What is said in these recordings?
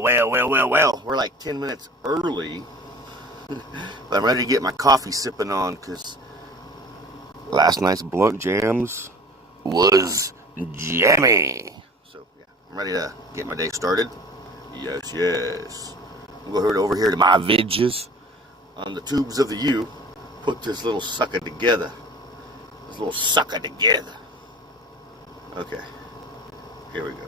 Well. We're like 10 minutes early. But I'm ready to get my coffee sipping on because last night's Blunt Jams was jammy. So, yeah, I'm ready to get my day started. Yes. We'll go over here to my vidges on the tubes of the U. Put this little sucker together. Okay. Here we go.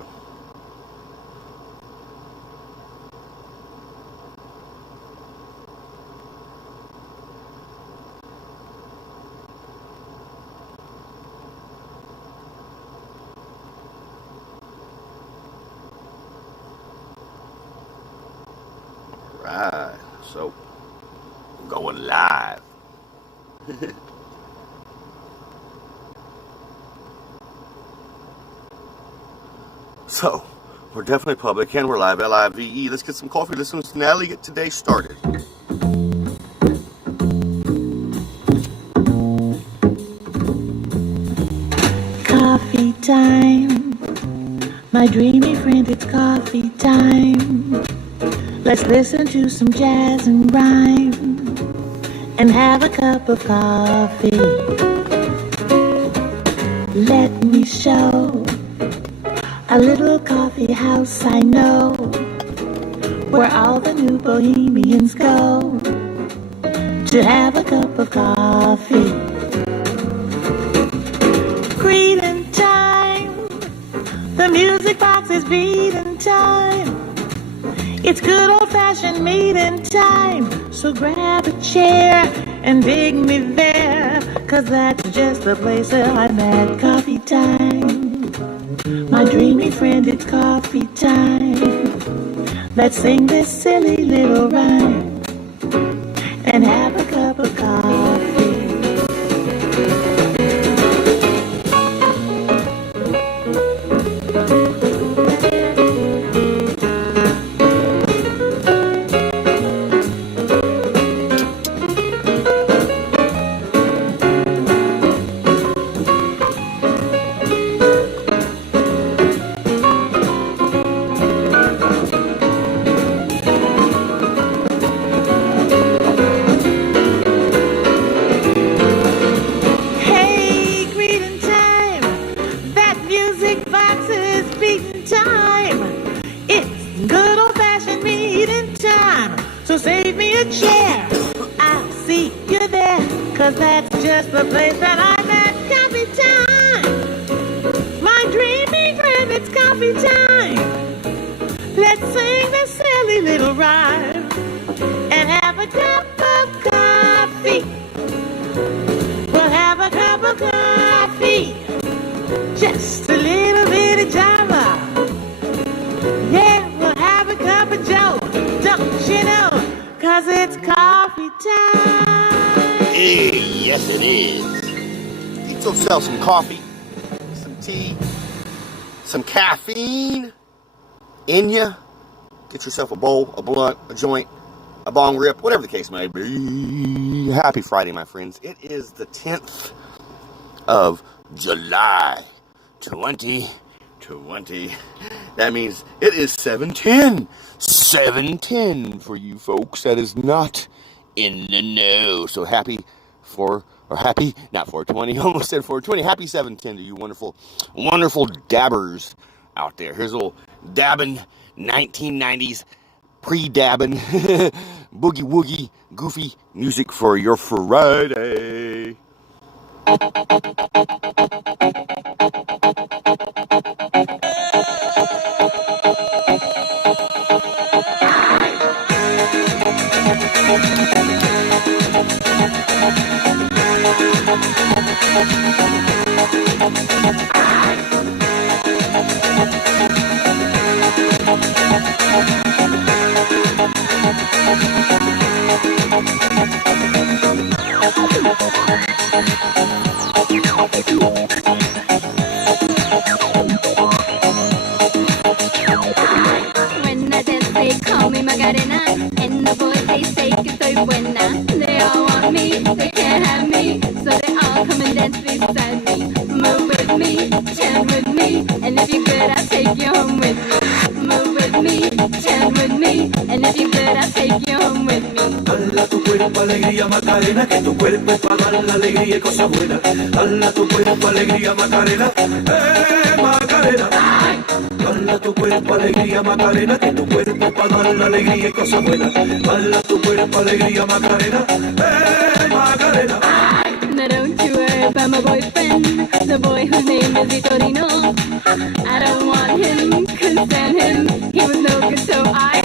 Alright, so I'm going live. So, we're definitely public and we're live, L-I-V-E. Let's get some coffee. Let's listen to Natalie, get today started. Coffee time. My dreamy friend, it's coffee time. Let's listen to some jazz and rhyme and have a cup of coffee. Let me show a little coffee house I know, where all the new bohemians go to have a cup of coffee. Greeting time, the music box is beating time. It's good old-fashioned meeting time, so grab a chair and dig me there, 'cause that's just the place that I'm at. Coffee time. My dreamy friend, it's coffee time. Let's sing this silly little rhyme and have a cup of coffee. So save me a chair, I'll see you there, 'cause that's just the place that I'm at. Coffee time, my dreamy friend, it's coffee time. Let's sing this silly little rhyme and have a cup of coffee. We'll have a cup of coffee, just a little bit of java. Yeah, we'll have a cup of joe, don't you know? 'Cause it's coffee time. Hey, yes it is. Get yourself some coffee, some tea, some caffeine in ya. Get yourself a bowl, a blunt, a joint, a bong rip, whatever the case may be. Happy Friday, my friends. It is the 10th of July, 2020. That means it is 7:10. 7:10 for you folks that is not in the know. So happy 420, almost said 420. Happy 7:10 to you wonderful dabbers out there. Here's a little dabbing 1990s pre-dabbing boogie woogie goofy music for your Friday. When I dance, they call me Macarena, and the boys they say que soy buena. They all want me, they can't have me, so they all come and dance beside me. Move with me, chant with me, and if you're good, I'll take you home with me. Move with me, pretend with me. And if you could, I'll take you home with me. Dala tu cuerpo alegría Macarena, que tu cuerpo es para dar la alegría y cosas buenas. Dala tu cuerpo alegría Macarena, Macarena. Dala tu cuerpo alegría Macarena, que tu cuerpo es para dar la alegría y cosas buenas. Dala tu cuerpo alegría Macarena, Macarena. Now don't you worry about my boyfriend, the boy whose name is Vitorino. I don't want him, couldn't stand him, he was no good, so I...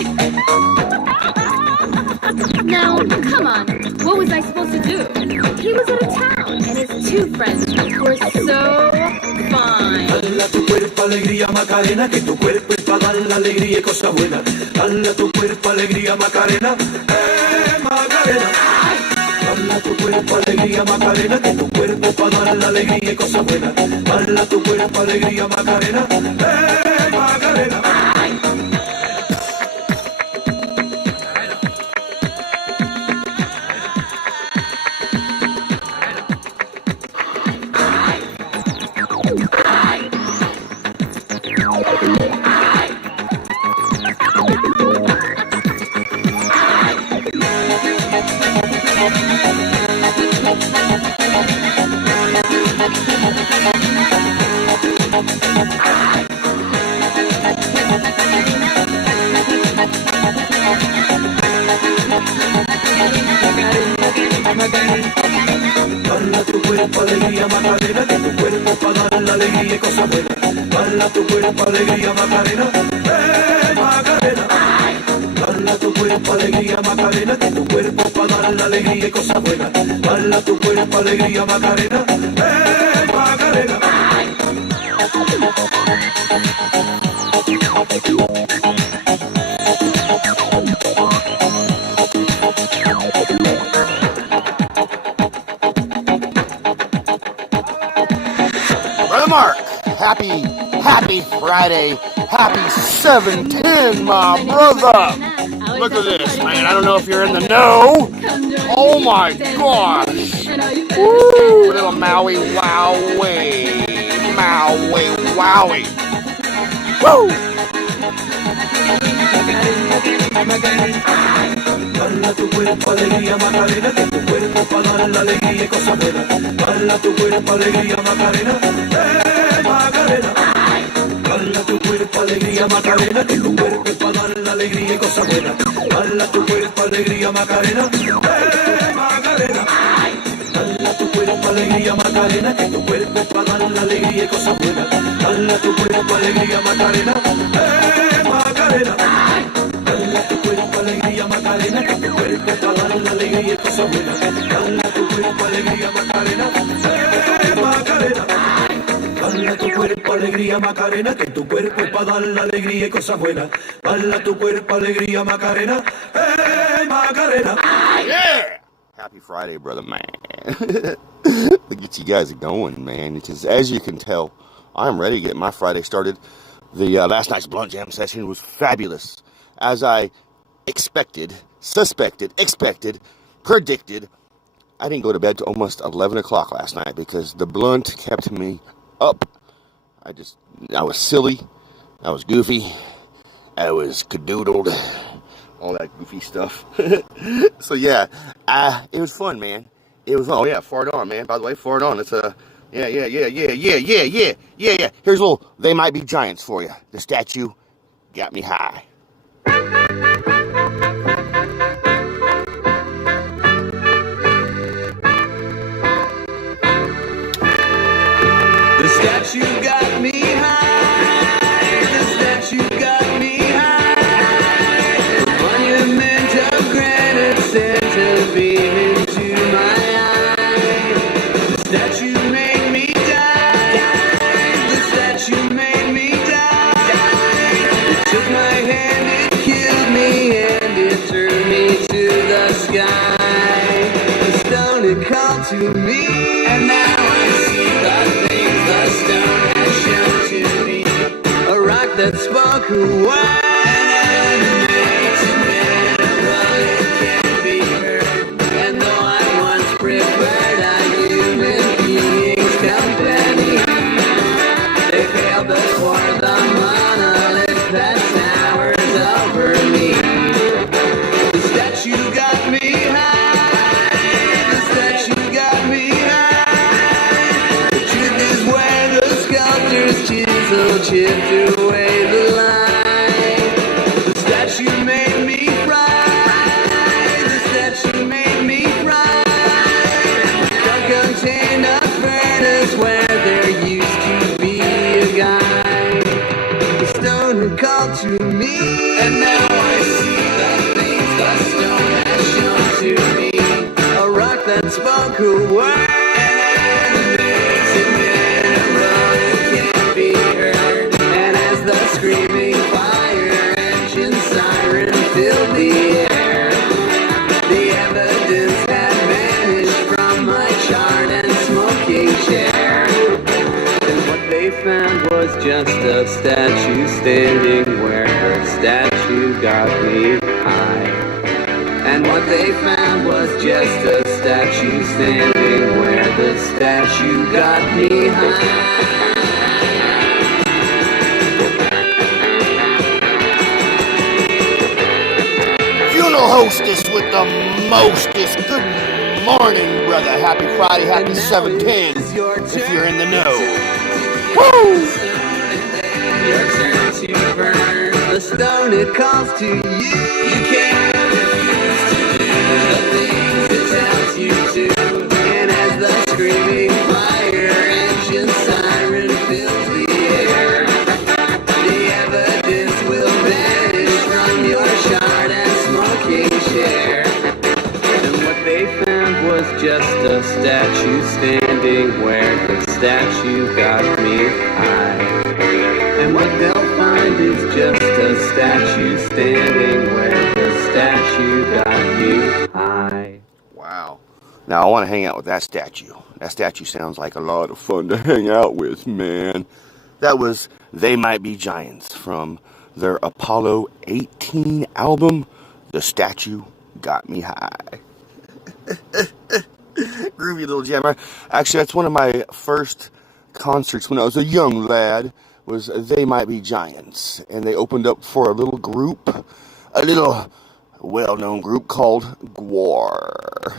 Now, come on, what was I supposed to do? He was out of town, and his two friends were so fine. Dala tu cuerpo alegría Macarena, que tu cuerpo es para dar la alegría y cosas buenas. Dala tu cuerpo alegría Macarena, Macarena. Dala tu cuerpo alegría Macarena, que tu cuerpo es para dar la alegría y cosas buenas. Dala tu cuerpo alegría Macarena, Macarena. Dala tu cuerpo alegría Macarena, que tu cuerpo es para dar la alegría y cosas buenas. Dala tu cuerpo alegría Macarena, Macarena. Dala tu cuerpo alegría Macarena, que tu cuerpo es para dar la alegría y cosas buenas. Dala tu cuerpo alegría Macarena, Macarena. Brother Mark, happy Friday, happy 7/10, my brother. Look at this, man. I don't know if you're in the know. Oh my gosh. Woo, little Maui Wowie. Maui Wowie. Woo! Dala tu cuerpo alegría Macarena, que tu cuerpo es para dar la alegría y cosas buenas. Dala tu cuerpo alegría Macarena, Macarena. Dala tu cuerpo alegría Macarena, que tu cuerpo es para dar la alegría y cosas buenas. Dala tu cuerpo alegría Macarena, Macarena. Dala tu cuerpo alegría Macarena, que tu cuerpo es para dar la alegría y cosas buenas. Dala tu cuerpo alegría Macarena, Macarena. Dala tu cuerpo alegría Macarena, que tu cuerpo es para dar la alegría y cosas buenas. Dala tu cuerpo alegría Macarena, Macarena. Dala tu cuerpo alegría Macarena, que tu cuerpo es para dar la alegría y cosas buenas. Dala tu cuerpo alegría Macarena, Macarena. Yeah! Happy Friday, brother, man. To get you guys going, man. Because as you can tell, I'm ready to get my Friday started. The last night's Blunt Jam session was fabulous. As I expected, suspected, expected, predicted, I didn't go to bed till almost 11 o'clock last night because the blunt kept me up. I was silly, I was goofy, I was cadoodled, all that goofy stuff. So yeah, it was fun, man. It was, oh yeah, fart on, man. By the way, fart on. It's yeah. Here's a little They Might Be Giants for you. The statue got me high. The statue got me high. The statue got me high. The monument of granite Santa beam into my eye. The statue made me die. The statue made me die. It took my hand, it killed me, and it threw me to the sky. The stone had called to me, and now I see the things the stone has shown to me. A rock that spoke a word, and made to men a road that can't be heard. And though I once preferred a human being's company, they failed before the monolith that towers above. me. And now I see the things the stone has shown to me. A rock that spoke a word and makes it mineral, it can't be heard. And as the screaming fire engine siren filled the air, the evidence had vanished from my charred and smoking chair. And what they found was just a statue standing where the statue got me high. And what they found was just a statue standing where the statue got me high. Funeral hostess with the mostest. Good morning, brother. Happy Friday, happy 7/10. If you're in the know. Woo! Your turn to burn the stone it calls to you. You can't refuse to do the things it tells you to. And as the screaming fire engine siren fills the air, the evidence will vanish from your charred and smoking chair. And what they found was just a statue standing where the statue got me high. And what they'll find is just a statue standing where the statue got me high. Wow. Now, I want to hang out with that statue. That statue sounds like a lot of fun to hang out with, man. That was They Might Be Giants from their Apollo 18 album, The Statue Got Me High. Groovy little jammer. Actually, that's one of my first concerts when I was a young lad, was They Might Be Giants. And they opened up for a little group, a little well-known group called Gwar.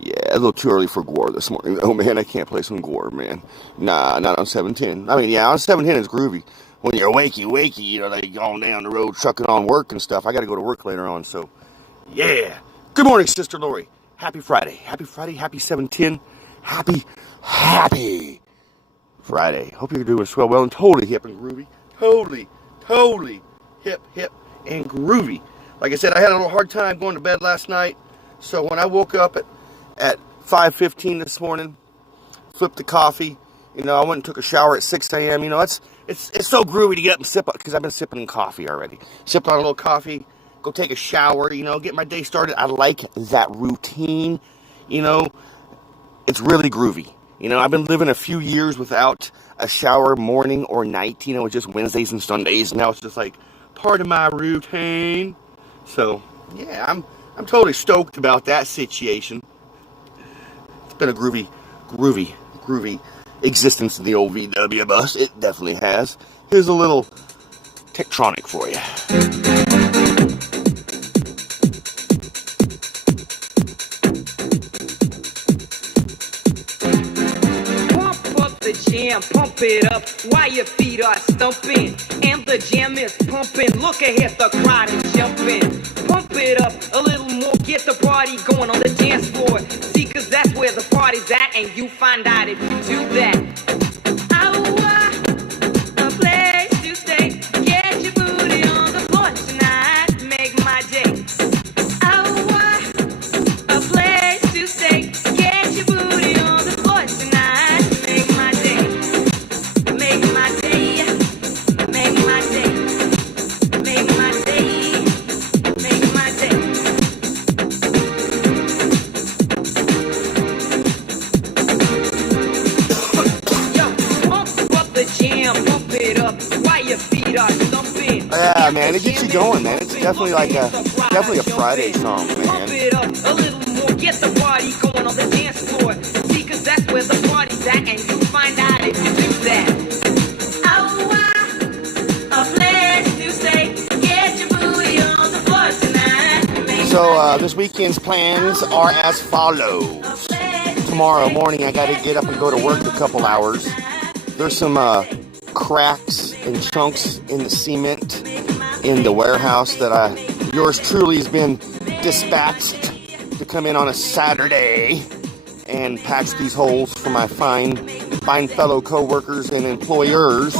Yeah, a little too early for Gwar this morning. Oh, man, I can't play some Gwar, man. Nah, not on 710. I mean, yeah, on 710 it's groovy. When you're wakey, you know, like going down the road, trucking on work and stuff. I got to go to work later on, so, yeah. Good morning, Sister Lori. Happy Friday. Happy Friday. Happy 710. Happy Friday. Hope you're doing swell, well, and totally hip and groovy. Totally hip and groovy. Like I said, I had a little hard time going to bed last night, so when I woke up at 5:15 this morning, flipped the coffee, you know, I went and took a shower at 6 a.m. You know, it's so groovy to get up and sip, because I've been sipping coffee already. Sipped on a little coffee, go take a shower, you know, get my day started. I like that routine, you know. It's really groovy. You know, I've been living a few years without a shower morning or night, you know, it's just Wednesdays and Sundays. Now it's just like part of my routine. So, yeah, I'm totally stoked about that situation. It's been a groovy existence in the old VW bus. It definitely has. Here's a little Tektronic for you. Jam, pump it up while your feet are stumping, and the jam is pumping. Look ahead, the crowd is jumping. Pump it up a little more, get the party going on the dance floor. See, cause that's where the party's at, and you find out if you do that. A place to stay, get your booty on the floor tonight, make my day. A place to stay, get your booty on the floor tonight, make my day. Make my day, make my day, make my day, make my day. Yo, pump up the jam, pump it up while your feet are thumping. Yeah, man, it gets you going, man. It's definitely a Friday song, Pump man. it up a little more, get the party going on the dance floor. See, cause that's where the party's at, and you find out if you do that. So, this weekend's plans are as follows. Tomorrow morning, I gotta get up and go to work a couple hours. There's some cracks and chunks in the cement in the warehouse that yours truly has been dispatched to come in on a Saturday and patch these holes for my fine fellow co-workers and employers.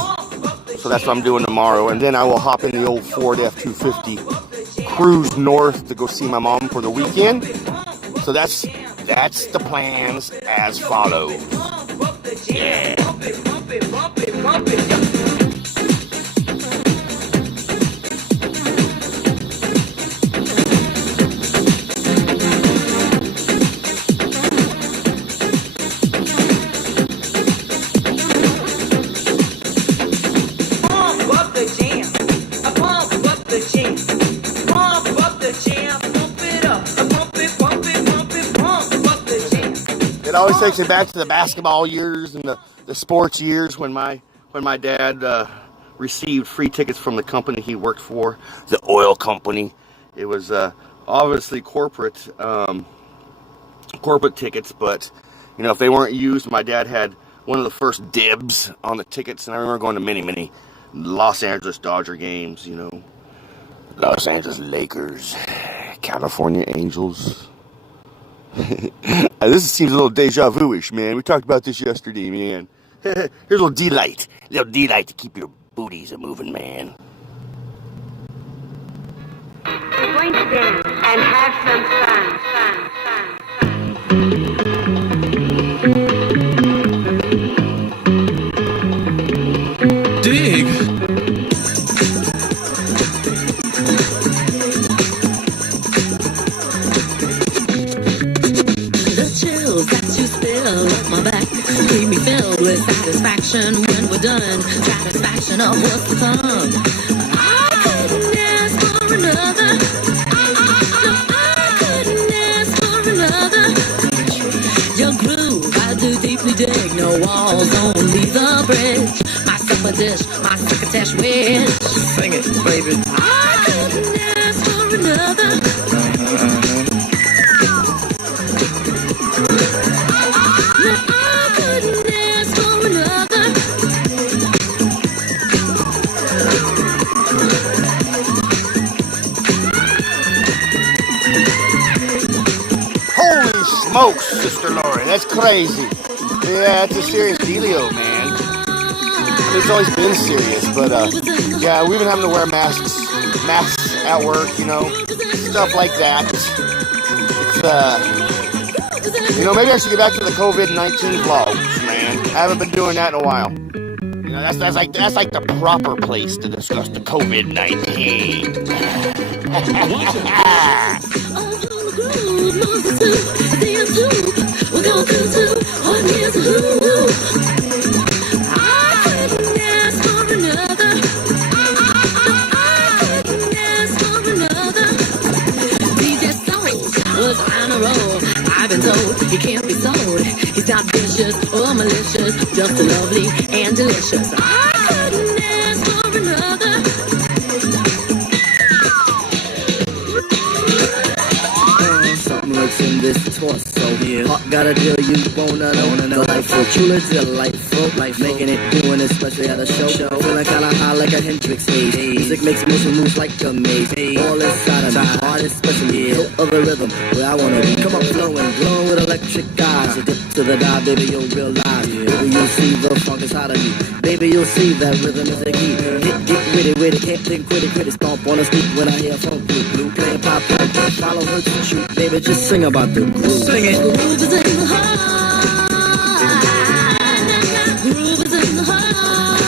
So that's what I'm doing tomorrow. And then I will hop in the old Ford F-250, cruise north to go see my mom for the weekend. So that's the plans as follows. Yeah. It always takes me back to the basketball years and the sports years when my dad received free tickets from the company he worked for, the oil company. It was obviously corporate tickets, but you know, if they weren't used, my dad had one of the first dibs on the tickets. And I remember going to many Los Angeles Dodger games, you know, Los Angeles Lakers, California Angels. This seems a little deja vu-ish, man. We talked about this yesterday, man. Here's a little D-Light. Little D-Light to keep your booties a-moving, man. We're going to dance and have some fun. Dig. Leave me filled with satisfaction when we're done. Satisfaction of what's to come. I couldn't ask for another. No, I couldn't ask for another. Your groove, I do deeply dig. No walls, only the bridge. My supper dish, my succotash wish. Sing it, baby. I couldn't ask for another. Smokes, Sister Lori, that's crazy. Yeah, it's a serious dealio, man. It's always been serious, but yeah, we've been having to wear masks at work, you know, stuff like that. It's you know, maybe I should get back to the COVID-19 vlogs, man. I haven't been doing that in a while. You know, that's like the proper place to discuss the COVID-19. We're going to one year's I couldn't ask for another. I couldn't ask for another. DJ Soul was on a roll. I've been told he can't be sold. He's not vicious or malicious, just lovely and delicious. I couldn't ask for another. Something lurks in this torso. Yeah. Hot got a deal you wanna know. Delightful, truly delightful. Life making it, doing it, especially at a show. Feeling kinda high like a Hendrix haze. Music makes motion moves like a maze. All inside of me, heart especially. Feel of the rhythm where I wanna be. Come up flowing, glowing with electric eyes. So dip to the dive, baby, you'll realize. Baby, you'll see the funk inside of me. Baby, you'll see that rhythm is the key. Get with it, can't think, quit it, stomp on a sneak when I hear funk blue. Playing pop, follow her to shoot. Baby, just sing about the groove. Sing it. Groove is in the heart. Groove is in the heart.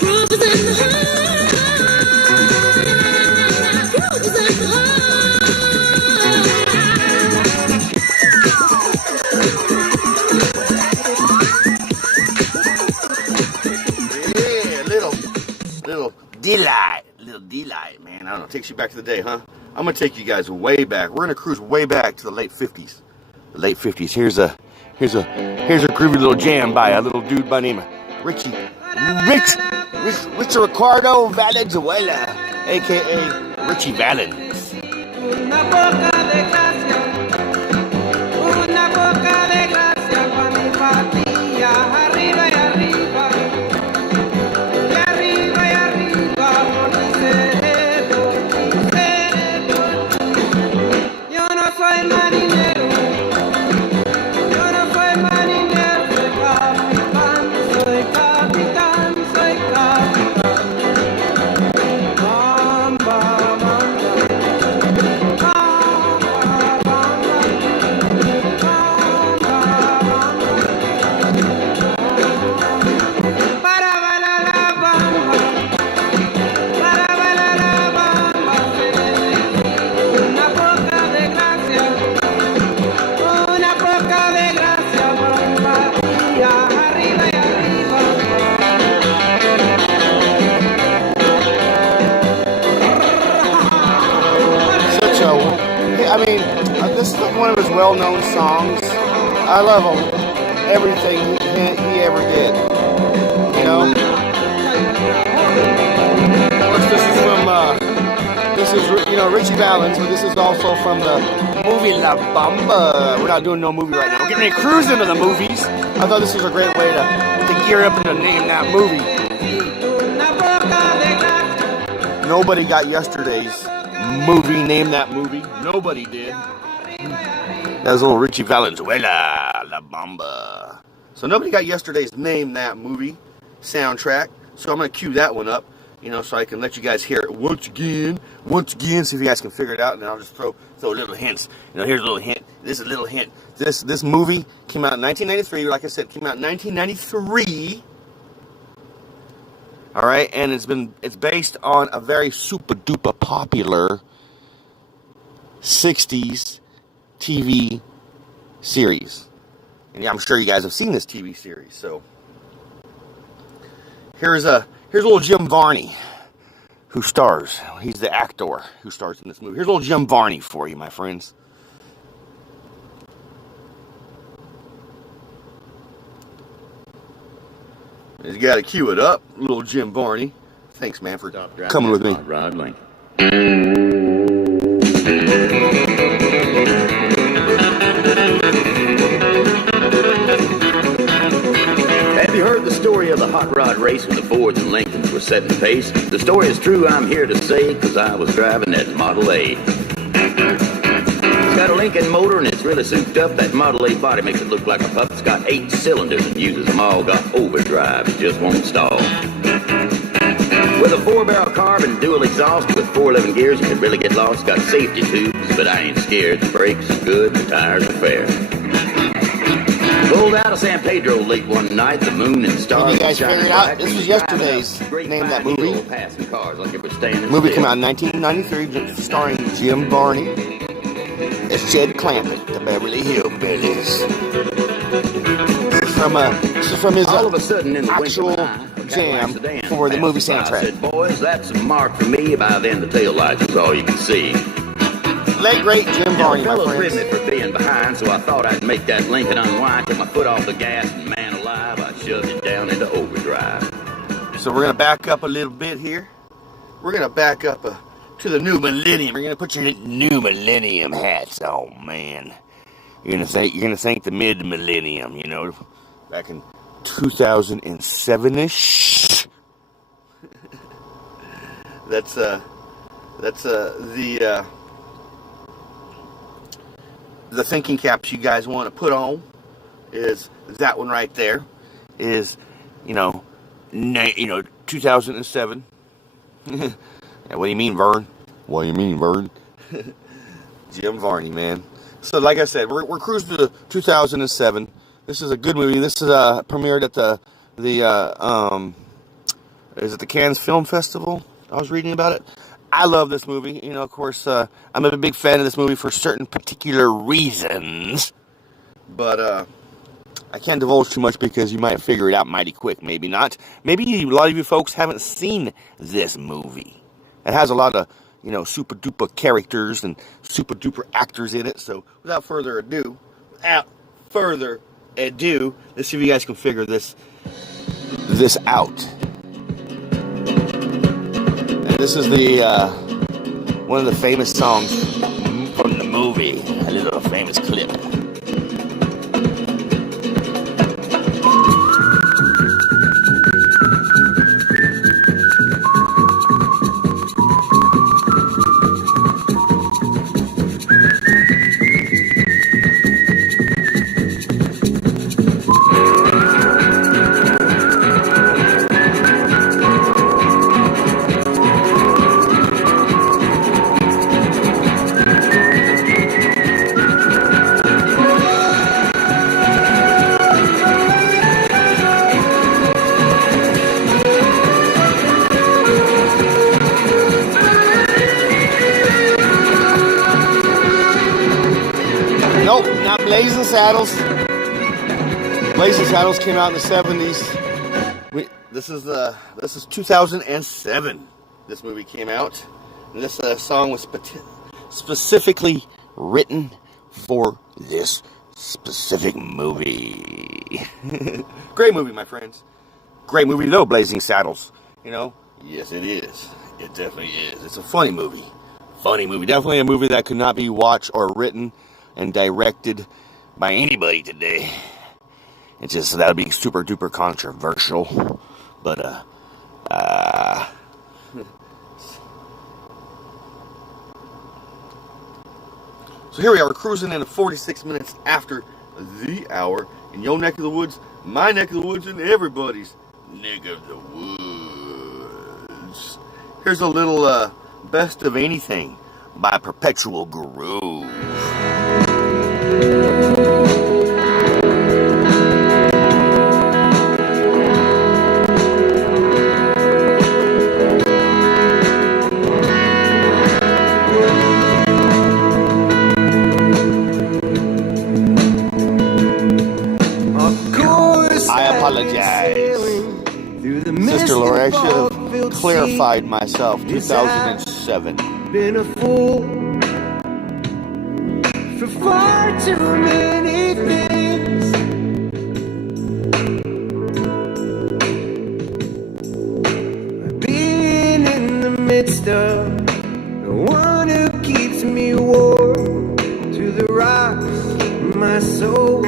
Groove is in the heart. Groove is in the heart. Yeah, little D-Light, man. I don't know, takes you back to the day, huh? I'm gonna take you guys way back. We're gonna cruise way back to the late 50s. The late 50s. Here's a groovy little jam by a little dude by the name of Richie Ricardo Valenzuela, aka Richie Valens. Una poca de gracia para mi patria, arriba y arriba, y arriba y arriba, por mi cerebro. Yo no soy marinero, soy capitán, soy capitán. So, I mean, this is one of his well-known songs. I love everything he ever did. You know? Of course, this is from, Richie Valens, but this is also from the movie La Bamba. We're not doing no movie right now. We're getting ready to cruise into the movies. I thought this was a great way to gear up and to name that movie. Nobody got yesterday's movie, name that movie. Nobody did. That was a little Richie Valenzuela, La Bamba. So nobody got yesterday's name that movie soundtrack. So I'm going to cue that one up, so I can let you guys hear it once again, see if you guys can figure it out, and then I'll just throw little hints. Here's a little hint. This is a little hint. This movie came out in 1993. Like I said, came out in 1993. All right, and it's based on a very super duper popular 60s TV series. And I'm sure you guys have seen this TV series. So here's little Jim Varney who stars. He's the actor who stars in this movie. Here's little Jim Varney for you, my friends. You got to cue it up, little Jim Varney. Thanks, man, for coming with me. Rod Link. Have you heard the story of the hot rod race when the Fords and Lincolns were setting the pace? The story is true, I'm here to say, because I was driving that Model A. It's got a Lincoln motor and it's really souped up. That Model A body makes it look like a pup. It's got 8 cylinders and uses them all. Got overdrive, it just won't stall. With a 4-barrel carb and dual exhaust with 411 gears, you can really get lost. Got safety tubes, but I ain't scared. The brakes are good, the tires are fair. Pulled out of San Pedro late one night, the moon and stars. You guys figured out? This was yesterday's name that movie. Cars like it was staying Movie came out in 1993, starring Jim Varney as Jed Clampett, the Beverly Hillbillies. This is from his all of a sudden in the actual jam for the movie soundtrack. I said, boys, that's a mark for me. By then the tail lights was all you could see. Late great Jim Varney, my fellows friends. rid me for being behind, so I thought I'd make that Lincoln unwind. Took my foot off the gas, and man alive, I shoved it down into overdrive. So we're gonna back up a little bit here. We're gonna back up to the new millennium. You're gonna put your new millennium hats on, man. You're gonna think the mid millennium, back in 2007-ish. That's the thinking caps you guys want to put on is that one right there. Is 2007. Yeah, what do you mean, Vern? What do you mean, Vern? Jim Varney, man. So, like I said, we're cruising to 2007. This is a good movie. This is premiered at the Cannes Film Festival. I was reading about it. I love this movie. Of course, I'm a big fan of this movie for certain particular reasons. But I can't divulge too much because you might figure it out mighty quick. Maybe not. Maybe a lot of you folks haven't seen this movie. It has a lot of, super duper characters and super duper actors in it. So without further ado, let's see if you guys can figure this out. And this is one of the famous songs from the movie, a little famous clip. Nope, not Blazing Saddles. Blazing Saddles came out in the 70s. This is 2007. This movie came out, and this song was specifically written for this specific movie. Great movie, my friends. Great movie. No Blazing Saddles. You know? Yes, it is. It definitely is. It's a funny movie. Funny movie. Definitely a movie that could not be watched or written and directed by anybody today. It's just, that would be super duper controversial. But, so here we are, cruising in 46 minutes after the hour in your neck of the woods, my neck of the woods, and everybody's neck of the woods. Here's a little Best of Anything by Perpetual Groove. Sister Laura, I should have clarified myself. 2007. Been a fool for far too many things. Being in the midst of the one who keeps me warm to the rocks of my soul.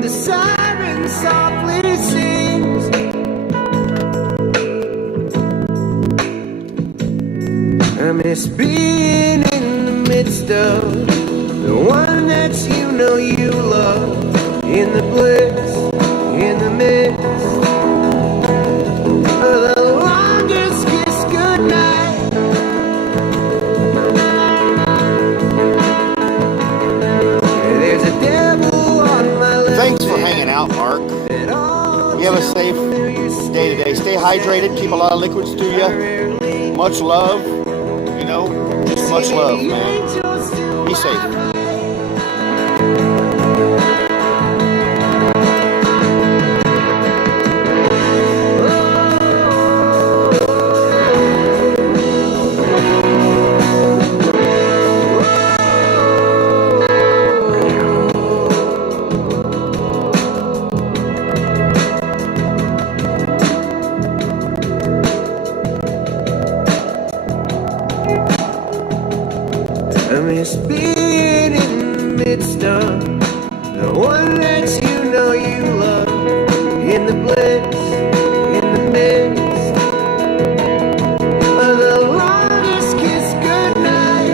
The siren softly sings. I miss being in the midst of the one that you know you love. In the bliss, in the midst of the longest kiss goodnight. There's a devil on my left. Thanks for hanging out, Mark. You have a safe day today. Stay hydrated. Keep a lot of liquids to you. Much love. You know, just much love, man. Be safe. I miss being in the midst of the one that you know you love. In the bliss, in the midst of the longest kiss goodnight.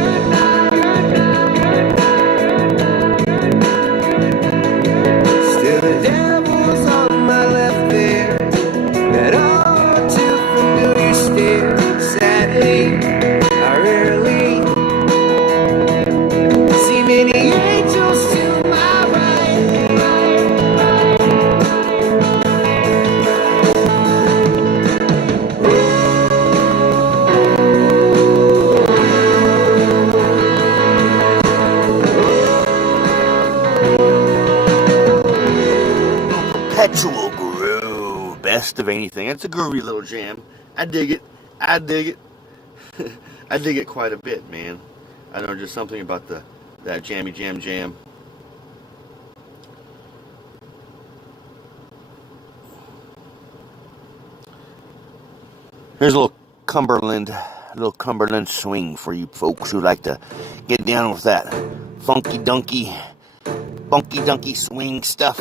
Still the devil's on my left there. That all too familiar stare. Sadly, I rarely see many angels to my right. Perpetual Groove. Best of Anything. It's a groovy little jam. I dig it. I dig it. I dig it quite a bit, man. I don't know, just something about that jammy jam. Here's a little Cumberland swing for you folks who like to get down with that funky dunky swing stuff.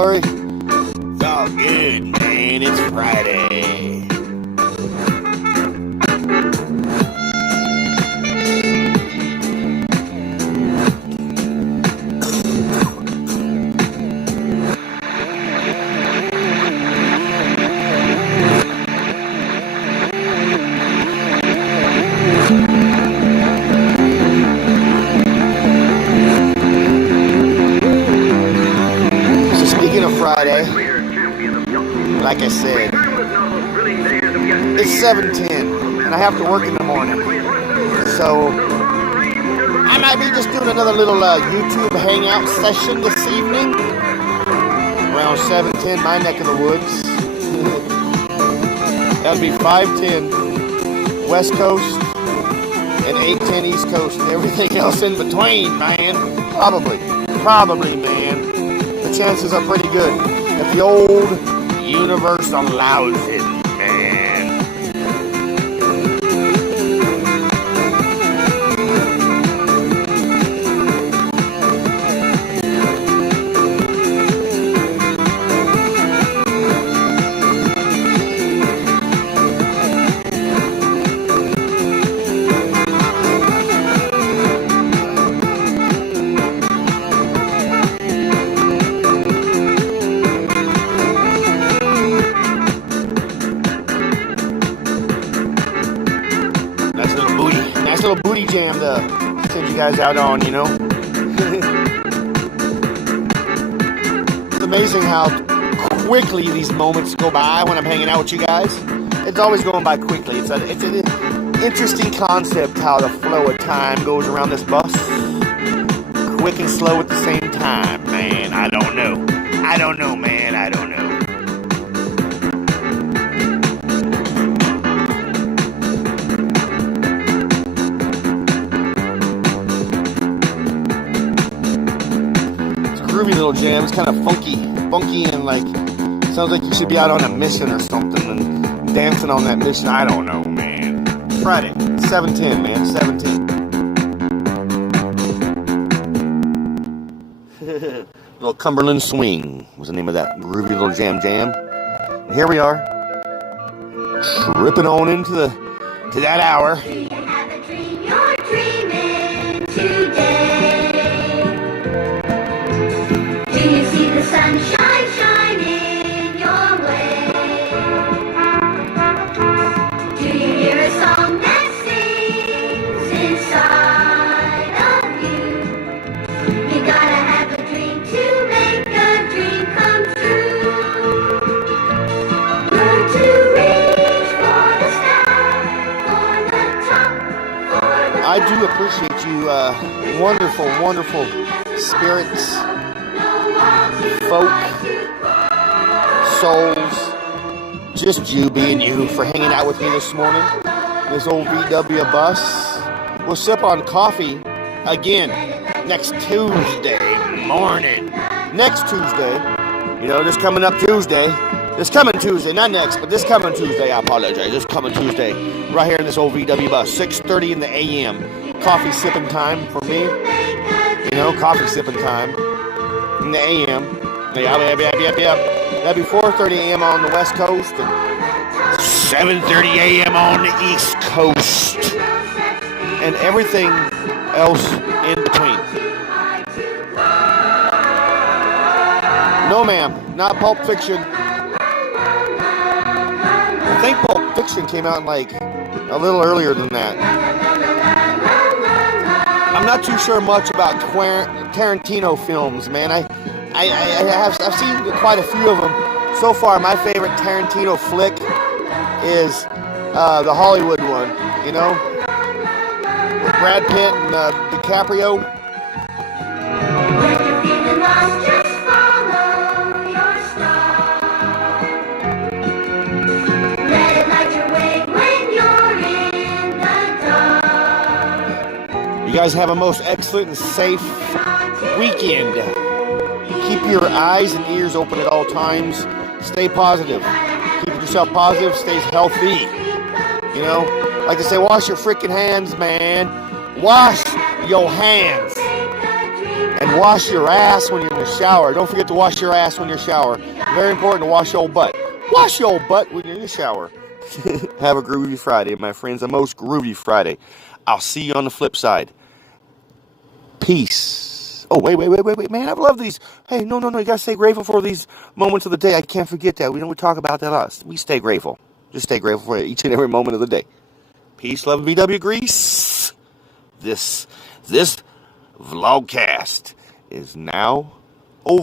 Lori? It's all good, man. It's Friday. So speaking of Friday, like I said, it's 7:10, and I have to work in the morning. So I might be just doing another little YouTube hangout session this evening around 7:10, my neck of the woods. That'll be 5:10 West Coast and 8:10 East Coast, and everything else in between, man. Probably, man. The chances are pretty good if the old universe allows it, man. Nice little booty jam to send you guys out on, you know. It's amazing how quickly these moments go by when I'm hanging out with you guys. It's always going by quickly. It's an interesting concept how the flow of time goes around this bus. Quick and slow at the same time, man. I don't know, man. I don't know. Groovy little jam. It's kind of funky and like sounds like you should be out on a mission or something and dancing on that mission. I don't know, man. Friday, 7:10, man, 7:10. Little Cumberland Swing was the name of that groovy little jam. And here we are, tripping on into that hour. Do you have a dream you're dreaming today? Do you see the sunshine shining your way? Do you hear a song that sings inside of you? You gotta have a dream to make a dream come true. Learn to reach for the sky, for the top, for the I do appreciate you, wonderful spirits, folk, souls, just you being you, for hanging out with me this morning. This old VW bus. We'll sip on coffee again next Tuesday morning. Next Tuesday, you know, this coming up Tuesday. This coming Tuesday, not next, but this coming Tuesday. I apologize. This coming Tuesday, right here in this old VW bus, 6:30 in the a.m. Coffee sipping time for me. You know, coffee sipping time in the a.m. Yep. That'd be 4:30 a.m. on the West Coast and 7:30 a.m. on the East Coast, and everything else in between. No, ma'am, not Pulp Fiction. I think Pulp Fiction came out like a little earlier than that. I'm not too sure much about Tarantino films, man. I've seen quite a few of them. So far, my favorite Tarantino flick is the Hollywood one, you know? With Brad Pitt and DiCaprio. When you're feeling lost, just follow your star. Let it light your way when you're in the dark. You guys have a most excellent and safe weekend. Keep your eyes and ears open at all times. Stay positive. Keep yourself positive. Stay healthy. You know, like they say, wash your freaking hands, man. Wash your hands. And And wash your ass when you're in the shower. Don't forget to wash your ass when you're in the shower. Very important to wash your old butt. Wash your old butt when you're in the shower. Have a groovy Friday, my friends. The most groovy Friday. I'll see you on the flip side. Peace. Oh, wait, man. I love these. Hey, no. You got to stay grateful for these moments of the day. I can't forget that. We talk about that a lot. We stay grateful. Just stay grateful for each and every moment of the day. Peace, love, and VW Grease. This vlogcast is now